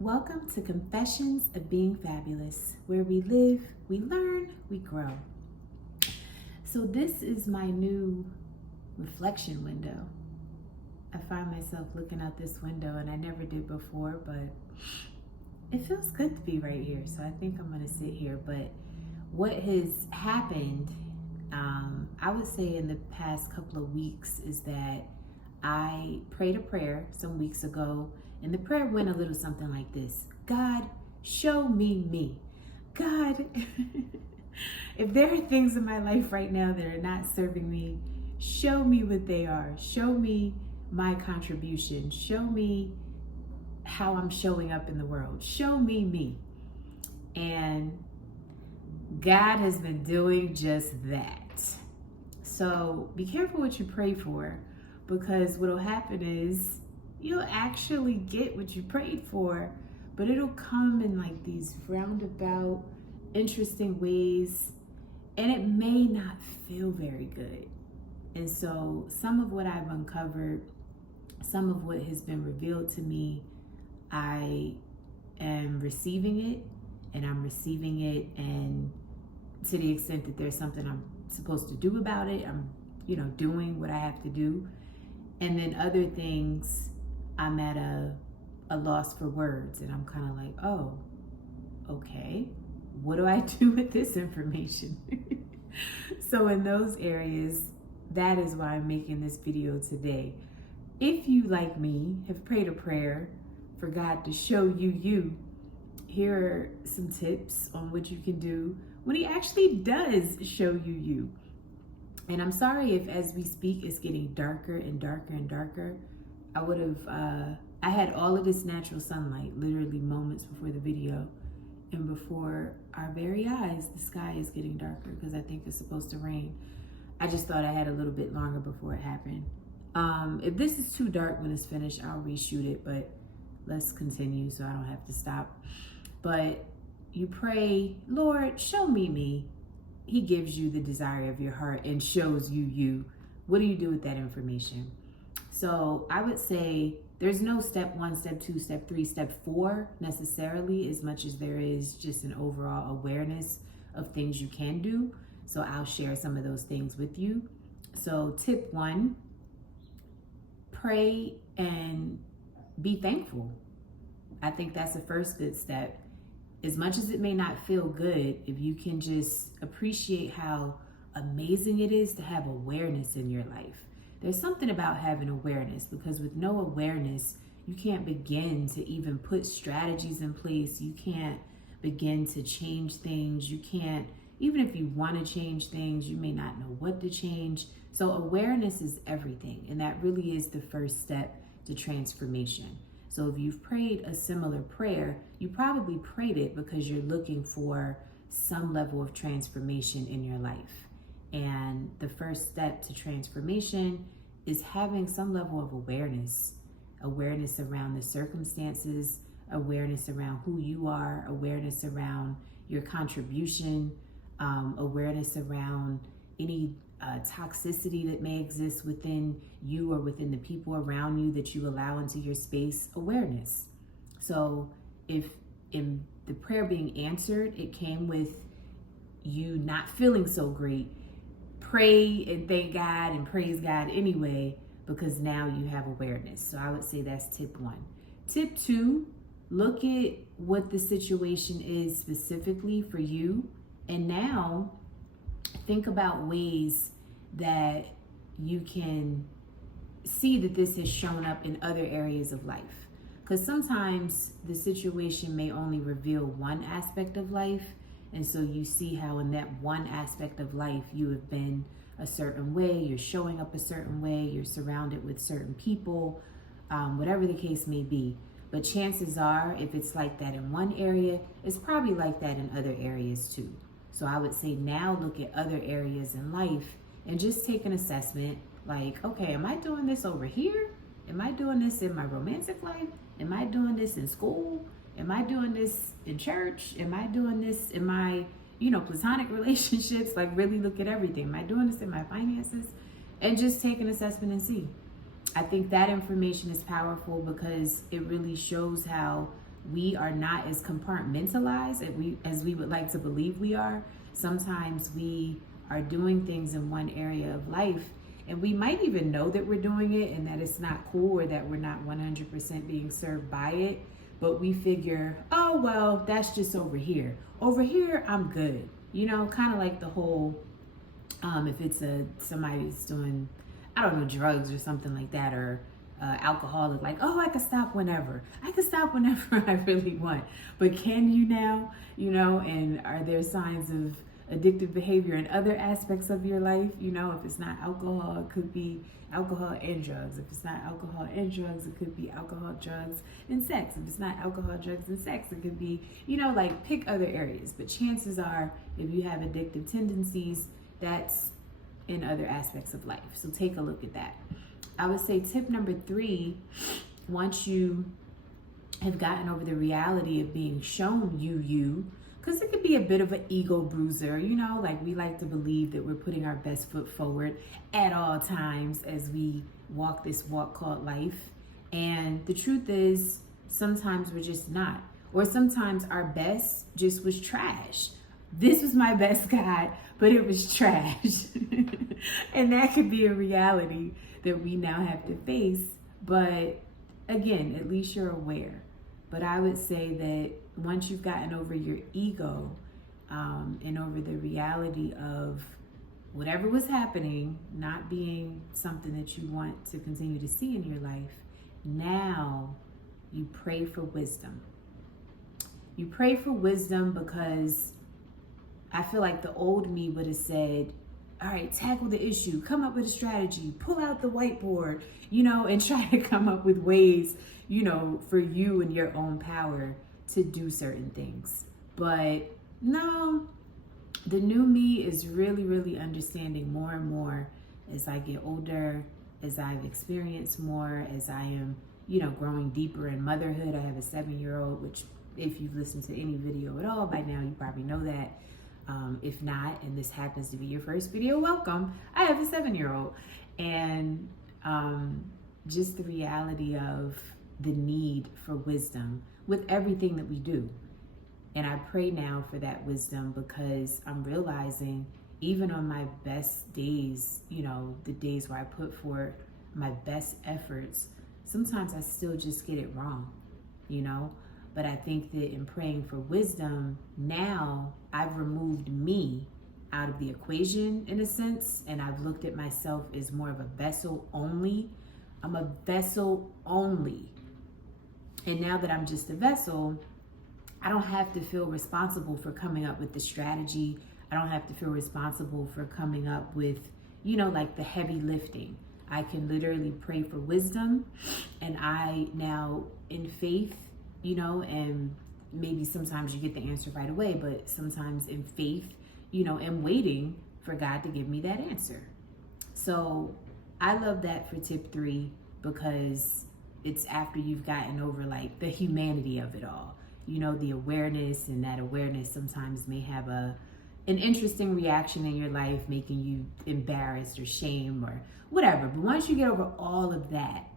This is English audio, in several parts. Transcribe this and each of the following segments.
Welcome to Confessions of Being Fabulous, where we live, we learn, we grow. So this is my new reflection window. I find myself looking out this window, and I never did before, but it feels good to be right here. So I think I'm gonna sit here. But what has happened, I would say in the past couple of weeks, is that I prayed a prayer some weeks ago, and the prayer went a little something like this: God, show me me. God, if there are things in my life right now that are not serving me, show me what they are. Show me my contribution. Show me how I'm showing up in the world. Show me me. And God has been doing just that. So be careful what you pray for, because what'll happen is you'll actually get what you prayed for, but it'll come in like these roundabout, interesting ways, and it may not feel very good. And so some of what I've uncovered, some of what has been revealed to me, I am receiving it, and I'm receiving it, and to the extent that there's something I'm supposed to do about it, I'm doing what I have to do. And then other things, I'm at a loss for words, and I'm kind of like, oh, okay, what do I do with this information? So in those areas, that is why I'm making this video today. If you, like me, have prayed a prayer for God to show you you, here are some tips on what you can do when He actually does show you you. And I'm sorry if as we speak it's getting darker and darker and darker. I had all of this natural sunlight literally moments before the video, and before our very eyes the sky is getting darker because I think it's supposed to rain. I just thought I had a little bit longer before it happened. If this is too dark when it's finished, I'll reshoot it, but let's continue so I don't have to stop. But you pray, Lord, show me me. He gives you the desire of your heart and shows you you. What do you do with that information? So I would say there's no step 1, step 2, step 3, step 4 necessarily, as much as there is just an overall awareness of things you can do. So I'll share some of those things with you. So tip 1, pray and be thankful. I think that's the first good step. As much as it may not feel good, if you can just appreciate how amazing it is to have awareness in your life. There's something about having awareness, because with no awareness, you can't begin to even put strategies in place. You can't begin to change things. You can't, even if you want to change things, you may not know what to change. So awareness is everything, and that really is the first step to transformation. So if you've prayed a similar prayer, you probably prayed it because you're looking for some level of transformation in your life. And the first step to transformation is having some level of awareness around the circumstances, awareness around who you are, awareness around your contribution, awareness around any toxicity that may exist within you or within the people around you that you allow into your space. Awareness. So if in the prayer being answered, it came with you not feeling so great, pray and thank God and praise God anyway, because now you have awareness. So I would say that's tip 1. Tip 2, look at what the situation is specifically for you, and now think about ways that you can see that this has shown up in other areas of life. Because sometimes the situation may only reveal one aspect of life, and so you see how in that one aspect of life you have been a certain way, you're showing up a certain way, you're surrounded with certain people, whatever the case may be. But chances are, if it's like that in one area, it's probably like that in other areas too. So I would say now look at other areas in life and just take an assessment like, okay, am I doing this over here? Am I doing this in my romantic life? Am I doing this in school? Am I doing this in church? Am I doing this in my, platonic relationships? Like really look at everything. Am I doing this in my finances? And just take an assessment and see. I think that information is powerful because it really shows how we are not as compartmentalized as we would like to believe we are. Sometimes we are doing things in one area of life, and we might even know that we're doing it and that it's not cool, or that we're not 100% being served by it. But we figure, oh, well, that's just over here. Over here, I'm good. You know, kind of like the whole, if it's somebody's doing, I don't know, drugs or something like that, or alcoholic, like, oh, I can stop whenever. I can stop whenever I really want. But can you now? You know, and are there signs of addictive behavior in other aspects of your life? You know, if it's not alcohol, it could be alcohol and drugs. If it's not alcohol and drugs, it could be alcohol, drugs, and sex. If it's not alcohol, drugs, and sex, it could be, you know, like, pick other areas. But chances are, if you have addictive tendencies, that's in other aspects of life. So take a look at that. I would say tip number 3, once you have gotten over the reality of being shown you, because it could be a bit of an ego bruiser, you know, like, we like to believe that we're putting our best foot forward at all times as we walk this walk called life. And the truth is, sometimes we're just not. Or sometimes our best just was trash. This was my best, God, but it was trash. And that could be a reality that we now have to face. But again, at least you're aware. But I would say that once you've gotten over your ego, and over the reality of whatever was happening not being something that you want to continue to see in your life, now you pray for wisdom. You pray for wisdom, because I feel like the old me would have said, all right, tackle the issue, come up with a strategy, pull out the whiteboard, you know, and try to come up with ways, you know, for you and your own power to do certain things. But no, the new me is really, really understanding more and more as I get older, as I've experienced more, as I am, you know, growing deeper in motherhood. I have a 7-year-old, which, if you've listened to any video at all by now, you probably know that. If not, and this happens to be your first video, welcome. I have a 7-year-old. And just the reality of the need for wisdom with everything that we do. And I pray now for that wisdom, because I'm realizing, even on my best days, you know, the days where I put forth my best efforts, sometimes I still just get it wrong, you know? But I think that in praying for wisdom, now I've removed me out of the equation in a sense, and I've looked at myself as more of a vessel only. I'm a vessel only. And now that I'm just a vessel, I don't have to feel responsible for coming up with the strategy. I don't have to feel responsible for coming up with, you know, like, the heavy lifting. I can literally pray for wisdom, and I now, in faith, you know, and maybe sometimes you get the answer right away, but sometimes in faith, you know, and waiting for God to give me that answer. So I love that for tip 3, because it's after you've gotten over, like, the humanity of it all, you know, the awareness, and that awareness sometimes may have an interesting reaction in your life, making you embarrassed or shame or whatever. But once you get over all of that,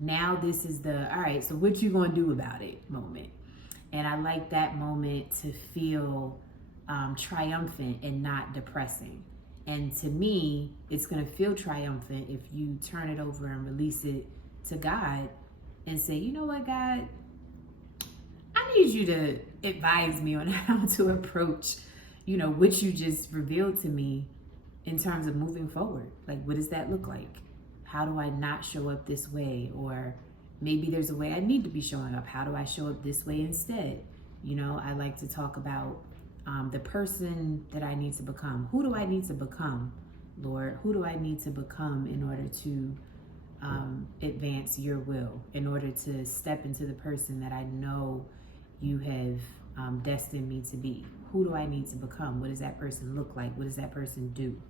now this is the, all right, so what you gonna do about it moment. And I like that moment to feel triumphant and not depressing. And to me, it's gonna feel triumphant if you turn it over and release it to God and say, you know what, God, I need you to advise me on how to approach, you know, what you just revealed to me in terms of moving forward. Like, what does that look like? How do I not show up this way? Or maybe there's a way I need to be showing up. How do I show up this way instead? You know, I like to talk about the person that I need to become. Who do I need to become, Lord? Who do I need to become in order to advance your will, in order to step into the person that I know you have destined me to be? Who do I need to become? What does that person look like? What does that person do?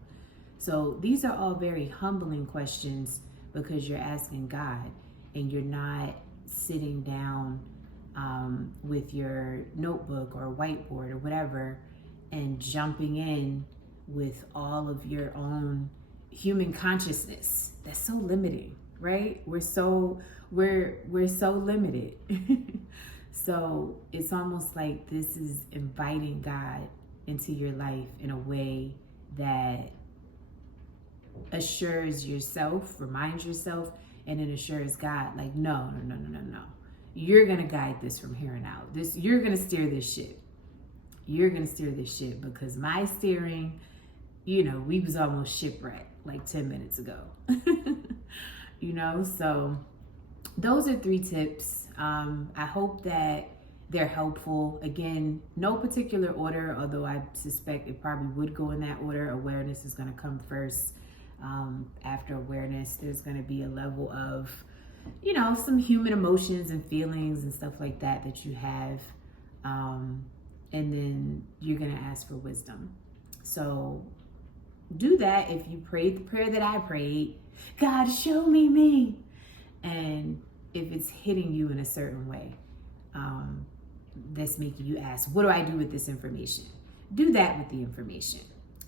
So these are all very humbling questions, because you're asking God, and you're not sitting down with your notebook or whiteboard or whatever and jumping in with all of your own human consciousness. That's so limiting, right? We're so limited. So it's almost like this is inviting God into your life in a way that assures yourself, reminds yourself, and it assures God, like, no. You're gonna guide this from here on out. You're gonna steer this ship. You're gonna steer this ship, because my steering, we was almost shipwrecked like 10 minutes ago. So those are 3 tips. I hope that they're helpful. Again, no particular order, although I suspect it probably would go in that order. Awareness is going to come first. After awareness, there's going to be a level of, some human emotions and feelings and stuff like that you have. And then you're going to ask for wisdom. So do that. If you prayed the prayer that I prayed, God, show me. And if it's hitting you in a certain way, that's making you ask, what do I do with this information? Do that with the information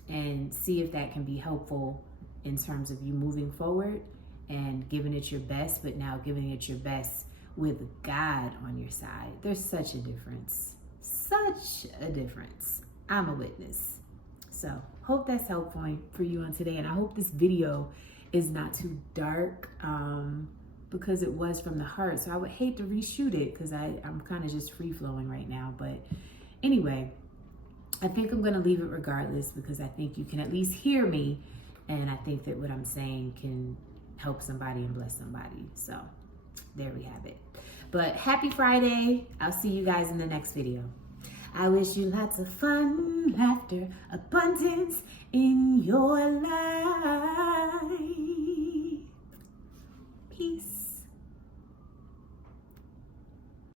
and see if that can be helpful in terms of you moving forward and giving it your best, but now giving it your best with God on your side. There's such a difference. Such a difference. I'm a witness. So hope that's helpful for you on today. And I hope this video is not too dark, because it was from the heart. So I would hate to reshoot it, because I'm kind of just free flowing right now. But anyway, I think I'm going to leave it regardless, because I think you can at least hear me. And I think that what I'm saying can help somebody and bless somebody. So there we have it. But happy Friday. I'll see you guys in the next video. I wish you lots of fun, laughter, abundance in your life.